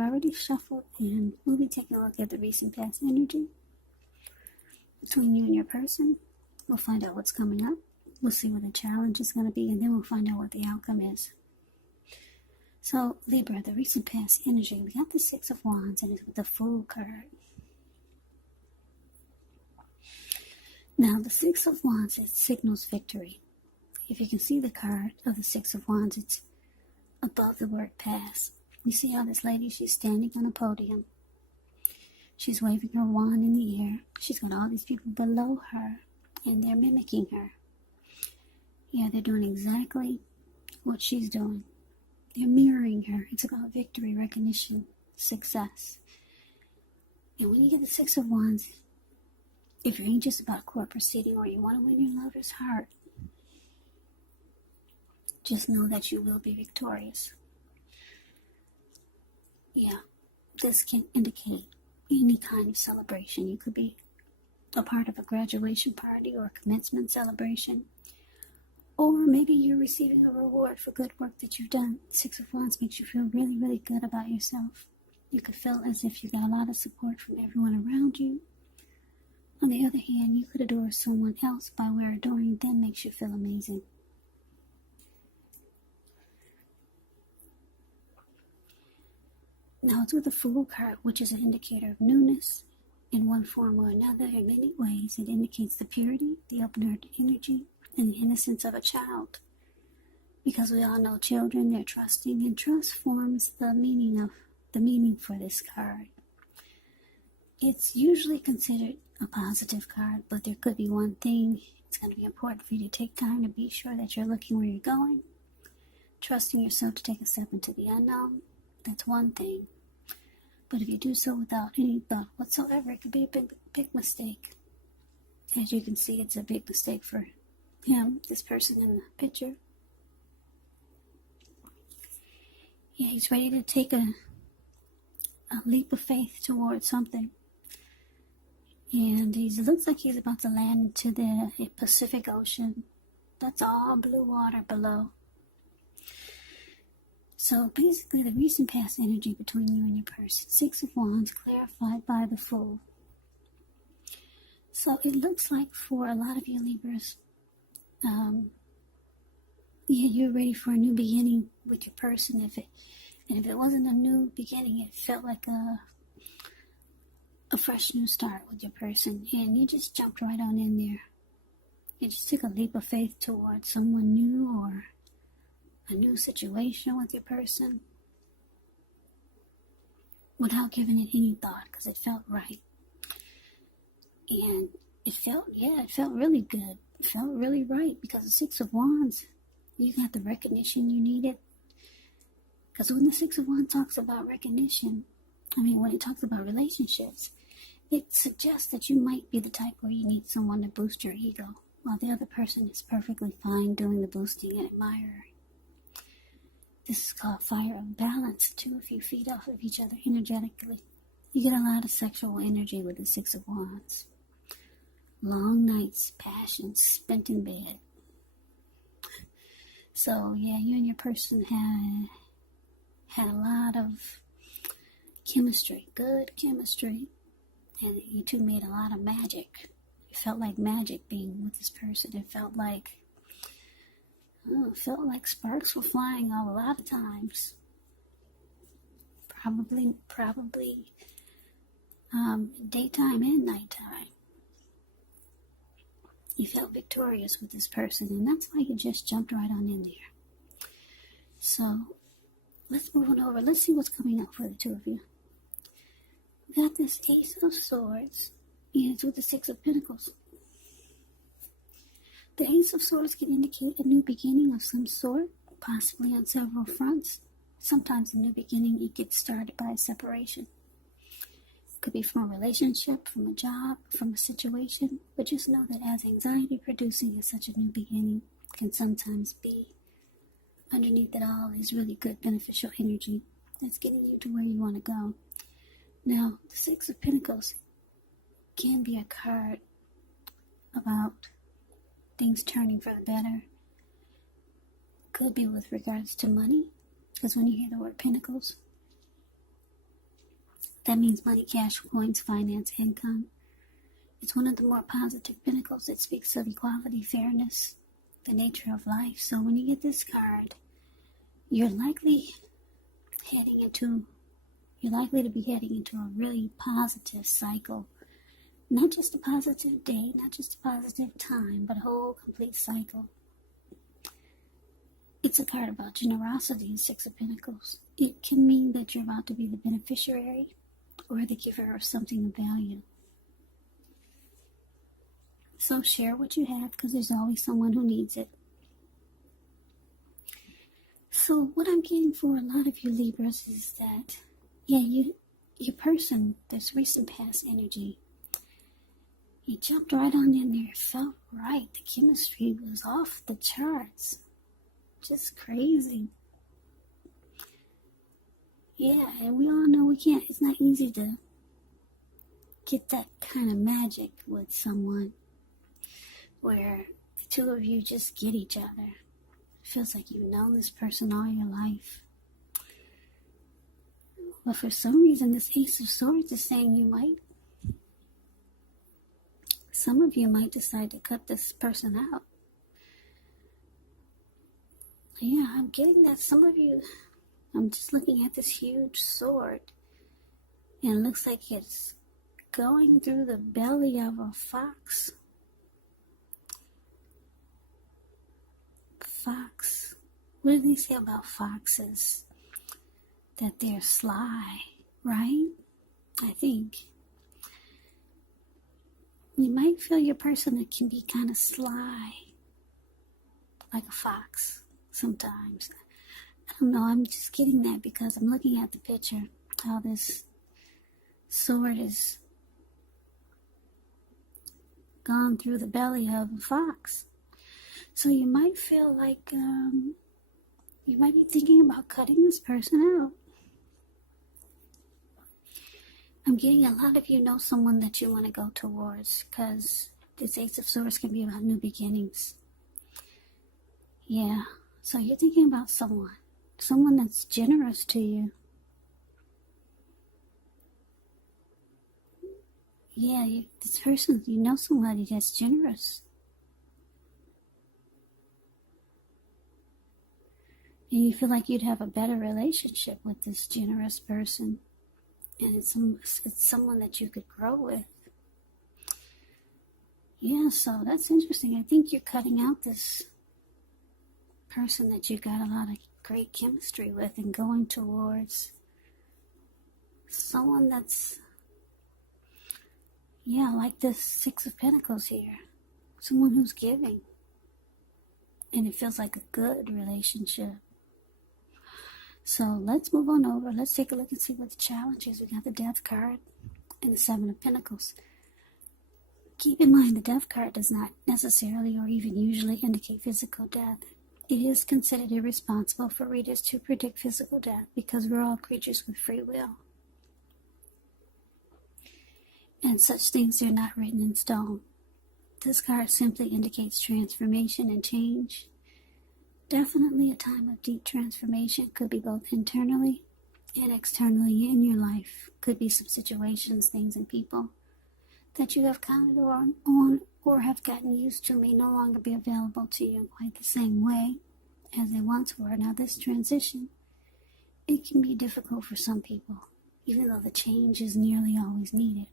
already shuffled, and we'll be taking a look at the recent past energy between you and your person. We'll find out what's coming up. We'll see what the challenge is going to be, and then we'll find out what the outcome is. So, Libra, the recent past energy, we got the Six of Wands, and it's with the Fool card. Now, the Six of Wands, it signals victory. If you can see the card of the Six of Wands, it's above the word past. You see how this lady, she's standing on a podium. She's waving her wand in the air. She's got all these people below her, and they're mimicking her. Yeah, they're doing exactly what she's doing. They're mirroring her. It's about victory, recognition, success. And when you get the Six of Wands, if you're anxious about a court proceeding or you want to win your lover's heart, just know that you will be victorious. Yeah, this can indicate any kind of celebration. You could be a part of a graduation party or a commencement celebration. Or maybe you're receiving a reward for good work that you've done. Six of Wands makes you feel really, really good about yourself. You could feel as if you got a lot of support from everyone around you. On the other hand, you could adore someone else by where adoring them makes you feel amazing. Now it's with the Fool card, which is an indicator of newness in one form or another. In many ways, it indicates the purity, the open-hearted energy, and the innocence of a child. Because we all know children, they're trusting, and trust forms the meaning for this card. It's usually considered a positive card, but there could be one thing. It's going to be important for you to take time to be sure that you're looking where you're going, trusting yourself to take a step into the unknown. That's one thing. But if you do so without any thought whatsoever, it could be a big mistake. As you can see, it's a big mistake for him, this person in the picture. Yeah, he's ready to take a leap of faith towards something. And it looks like he's about to land into the Pacific Ocean. That's all blue water below. So basically, the recent past energy between you and your person. Six of Wands clarified by the Fool. So it looks like for a lot of you Libras, you're ready for a new beginning with your person. If it wasn't a new beginning, it felt like a fresh new start with your person, and you just jumped right on in there. You just took a leap of faith towards someone new or a new situation with your person without giving it any thought, because it felt right. And it felt really good. It felt really right, because the Six of Wands, you got the recognition you needed. Because when the Six of Wands talks about recognition, when it talks about relationships, it suggests that you might be the type where you need someone to boost your ego, while the other person is perfectly fine doing the boosting and admiring. This is called fire of balance, too, if you feed off of each other energetically. You get a lot of sexual energy with the Six of Wands. Long nights, passion, spent in bed. So, yeah, you and your person had a lot of chemistry, good chemistry, and you two made a lot of magic. It felt like magic being with this person. It felt like sparks were flying a lot of times. Probably daytime and nighttime. You felt victorious with this person, and that's why you just jumped right on in there. So, let's move on over. Let's see what's coming up for the two of you. We got this Ace of Swords, and it's with the Six of Pentacles. The Ace of Swords can indicate a new beginning of some sort, possibly on several fronts. Sometimes a new beginning, it gets started by a separation. It could be from a relationship, from a job, from a situation, but just know that as anxiety producing as such a new beginning can sometimes be, underneath it all is really good beneficial energy that's getting you to where you want to go. Now, the Six of Pentacles can be a card about things turning for the better. Could be with regards to money, because when you hear the word Pentacles, That means money, cash, coins, finance, income. It's one of the more positive pinnacles. It speaks of equality, fairness, the nature of life. So when you get this card, you're likely to be heading into a really positive cycle. Not just a positive day, not just a positive time, but a whole complete cycle. It's a card about generosity, Six of Pentacles. It can mean that you're about to be the beneficiary or the giver of something of value. So share what you have, because there's always someone who needs it. So what I'm getting for a lot of you Libras is that, your person, this recent past energy, you jumped right on in there. It felt right. The chemistry was off the charts. Just crazy. Yeah, and we all know it's not easy to get that kind of magic with someone where the two of you just get each other. It feels like you've known this person all your life. But for some reason, this Ace of Swords is saying some of you might decide to cut this person out. Yeah, I'm getting that some of you, I'm just looking at this huge sword, and it looks like it's going through the belly of a fox. Fox. What do they say about foxes? That they're sly, right? I think. You might feel your person that can be kind of sly, like a fox sometimes. I don't know, I'm just getting that because I'm looking at the picture, how this sword is gone through the belly of a fox. So you might feel like you might be thinking about cutting this person out. I'm getting a lot of you know someone that you want to go towards, because this Ace of Swords can be about new beginnings. Yeah, so you're thinking about someone that's generous to you. Yeah, this person, you know somebody that's generous. And you feel like you'd have a better relationship with this generous person. And it's someone that you could grow with. Yeah, so that's interesting. I think you're cutting out this person that you got a lot of great chemistry with and going towards someone that's, like this Six of Pentacles here. Someone who's giving. And it feels like a good relationship. So let's move on over. Let's take a look and see what the challenge is. We got the Death card and the Seven of Pentacles. Keep in mind, the Death card does not necessarily or even usually indicate physical death. It is considered irresponsible for readers to predict physical death because we're all creatures with free will. And such things are not written in stone. This card simply indicates transformation and change. Definitely a time of deep transformation. Could be both internally and externally in your life. Could be some situations, things, and people that you have counted on or have gotten used to may no longer be available to you in quite the same way as they once were. Now this transition, it can be difficult for some people, even though the change is nearly always needed.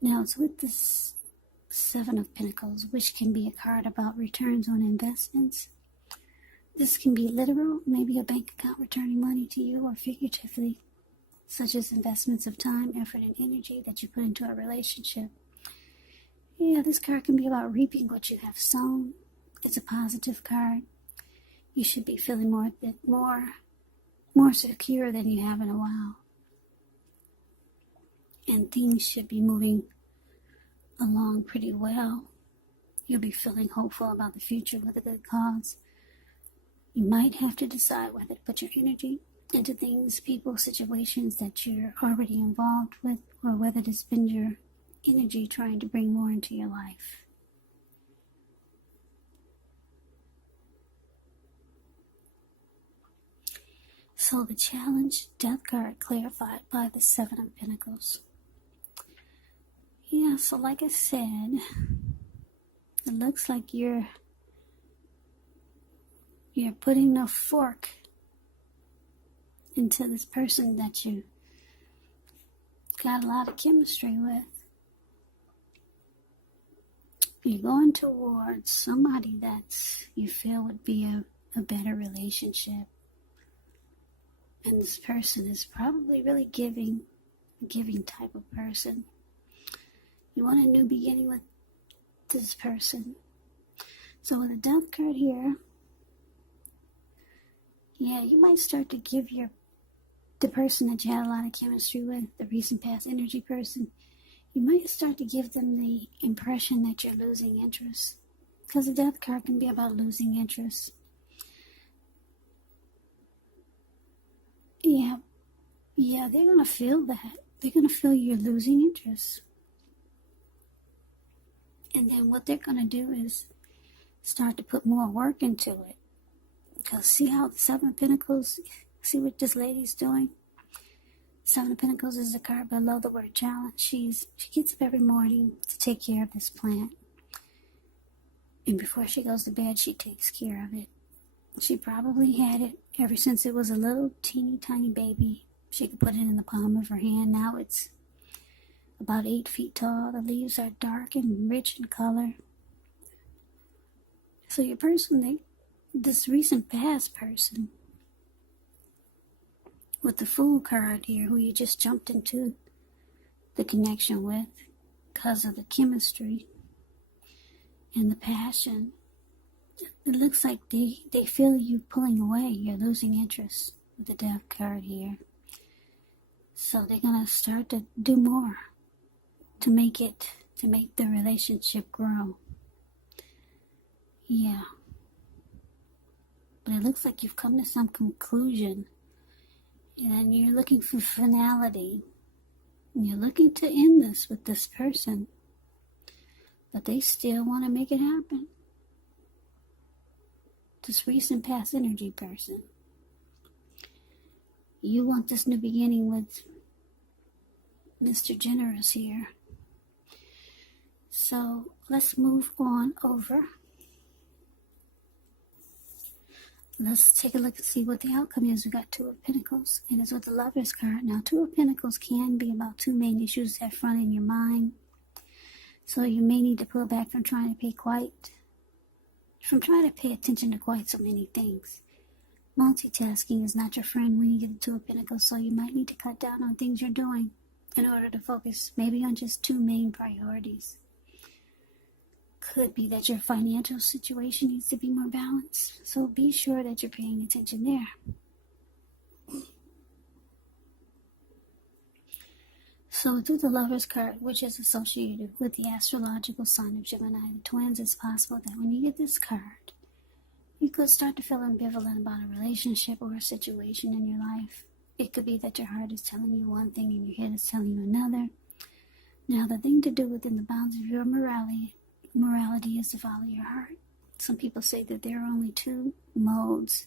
Now it's with this Seven of Pentacles, which can be a card about returns on investments. This can be literal, maybe a bank account returning money to you, or figuratively, such as investments of time, effort, and energy that you put into a relationship. Yeah, this card can be about reaping what you have sown. It's a positive card. You should be feeling more secure than you have in a while. And things should be moving along pretty well. You'll be feeling hopeful about the future with a good cause. You might have to decide whether to put your energy into things, people, situations that you're already involved with, or whether to spend your energy trying to bring more into your life. So the challenge, Death card clarified by the Seven of Pentacles. Yeah, so like I said, it looks like you're putting a fork into this person that you got a lot of chemistry with. You're going towards somebody that you feel would be a better relationship. And this person is probably really giving type of person. You want a new beginning with this person. So with the Death card here, yeah, you might start to give the person that you had a lot of chemistry with, the recent past energy person, you might start to give them the impression that you're losing interest. Because the Death card can be about losing interest. Yeah, they're going to feel that. They're going to feel you're losing interest. And then what they're going to do is start to put more work into it. Because see how the Seven of Pentacles, see what this lady's doing? Seven of Pentacles is the card below the word challenge. She gets up every morning to take care of this plant. And before she goes to bed, she takes care of it. She probably had it ever since it was a little teeny tiny baby. She could put it in the palm of her hand. Now it's about 8 feet tall. The leaves are dark and rich in color. So your person, this recent past person, with the Fool card here, who you just jumped into the connection with because of the chemistry and the passion, it looks like they feel you pulling away. You're losing interest with the Death card here. So they're going to start to do more to make the relationship grow. Yeah. But it looks like you've come to some conclusion. And you're looking for finality. And you're looking to end this with this person. But they still want to make it happen. This recent past energy person. You want this new beginning with Mr. Generous here. So let's move on over. Let's take a look and see what the outcome is. We got Two of Pentacles, and it's with the Lover's card. Now, Two of Pentacles can be about two main issues that front in your mind. So you may need to pull back from trying to pay attention to quite so many things. Multitasking is not your friend when you get the Two of Pentacles, so you might need to cut down on things you're doing in order to focus maybe on just two main priorities. Could be that your financial situation needs to be more balanced, so be sure that you're paying attention there. So through the Lover's card, which is associated with the astrological sign of Gemini, the twins, it's possible that when you get this card, you could start to feel ambivalent about a relationship or a situation in your life. It could be that your heart is telling you one thing and your head is telling you another. Now, the thing to do within the bounds of your morality is to follow your heart. Some people say that there are only two modes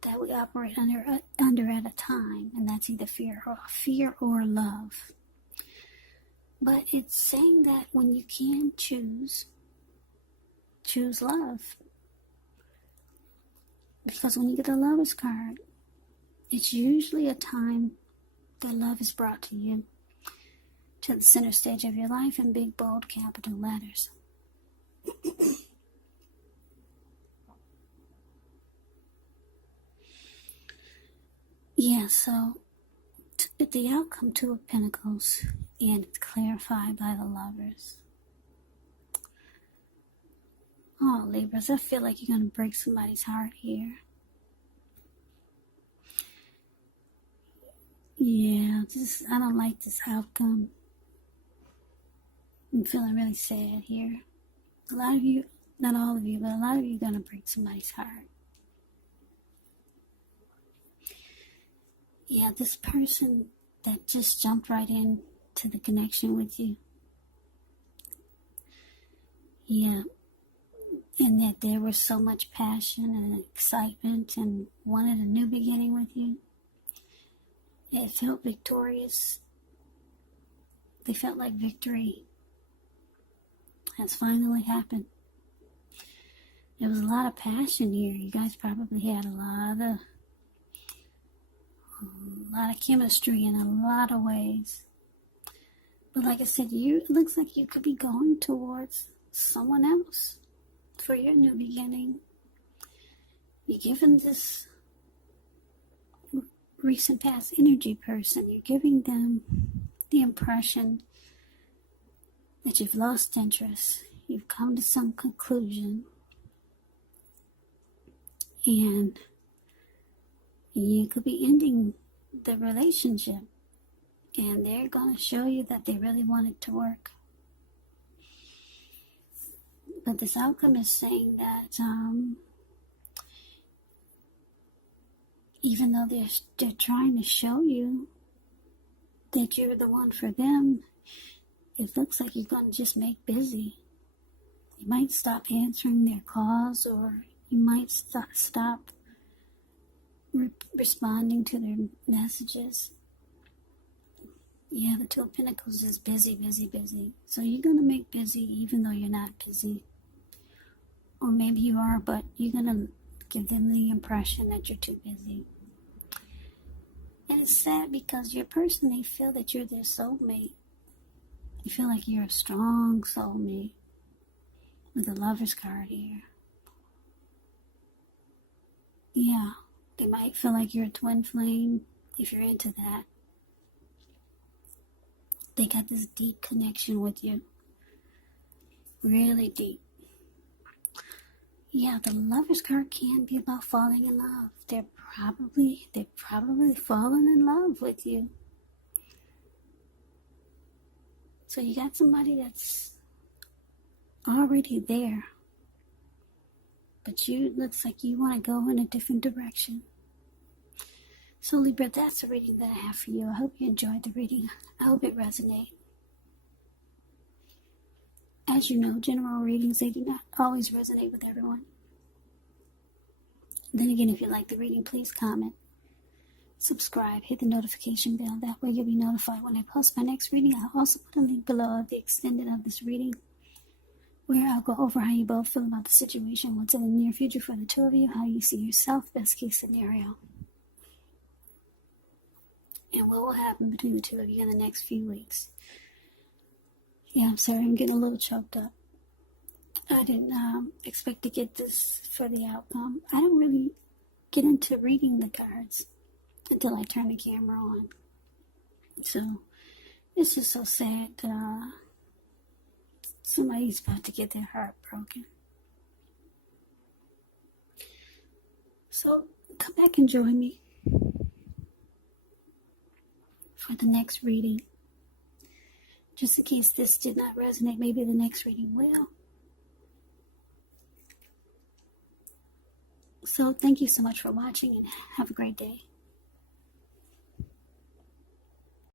that we operate under at a time, and that's either fear or love. But it's saying that when you can choose love. Because when you get the Lover's card, it's usually a time that love is brought to you, to the center stage of your life in big, bold, capital letters. Yeah, so the outcome, Two of Pentacles, and it's clarified by the Lovers. Oh, Libras, I feel like you're going to break somebody's heart here. Yeah, I don't like this outcome. I'm feeling really sad here. A lot of you, not all of you, but a lot of you are going to break somebody's heart. Yeah, this person that just jumped right into the connection with you. Yeah, and that there was so much passion and excitement and wanted a new beginning with you. It felt victorious. They felt like victory has finally happened. There was a lot of passion here. You guys probably had a lot of chemistry in a lot of ways. But like I said, it looks like you could be going towards someone else for your new beginning. You're giving this recent past energy person, you're giving them the impression that you've lost interest. You've come to some conclusion. And you could be ending the relationship. And they're going to show you that they really want it to work. But this outcome is saying that even though they're trying to show you that you're the one for them, it looks like you're going to just make busy. You might stop answering their calls, or you might stop responding to their messages. Yeah, the Two of Pentacles is busy, busy, busy. So you're going to make busy even though you're not busy. Or maybe you are, but you're going to give them the impression that you're too busy. And it's sad because your person, they feel that you're their soulmate. You feel like you're a strong soulmate with the Lover's card here. Yeah, they might feel like you're a twin flame if you're into that. They got this deep connection with you. Really deep. Yeah, the Lover's card can be about falling in love. They're probably falling in love with you. So you got somebody that's already there. But looks like you want to go in a different direction. So Libra, that's the reading that I have for you. I hope you enjoyed the reading. I hope it resonated. As you know, general readings, they do not always resonate with everyone. Then again, if you like the reading, please comment, subscribe, hit the notification bell. That way you'll be notified when I post my next reading. I'll also put a link below of the extended of this reading, where I'll go over how you both feel about the situation, what's in the near future for the two of you, how you see yourself, best case scenario, and what will happen between the two of you in the next few weeks. Yeah, I'm sorry, I'm getting a little choked up. I didn't expect to get this for the outcome. I don't really get into reading the cards until I turn the camera on. So, it's just so sad that somebody's about to get their heart broken. So, come back and join me for the next reading. Just in case this did not resonate, maybe the next reading will. So thank you so much for watching, and have a great day.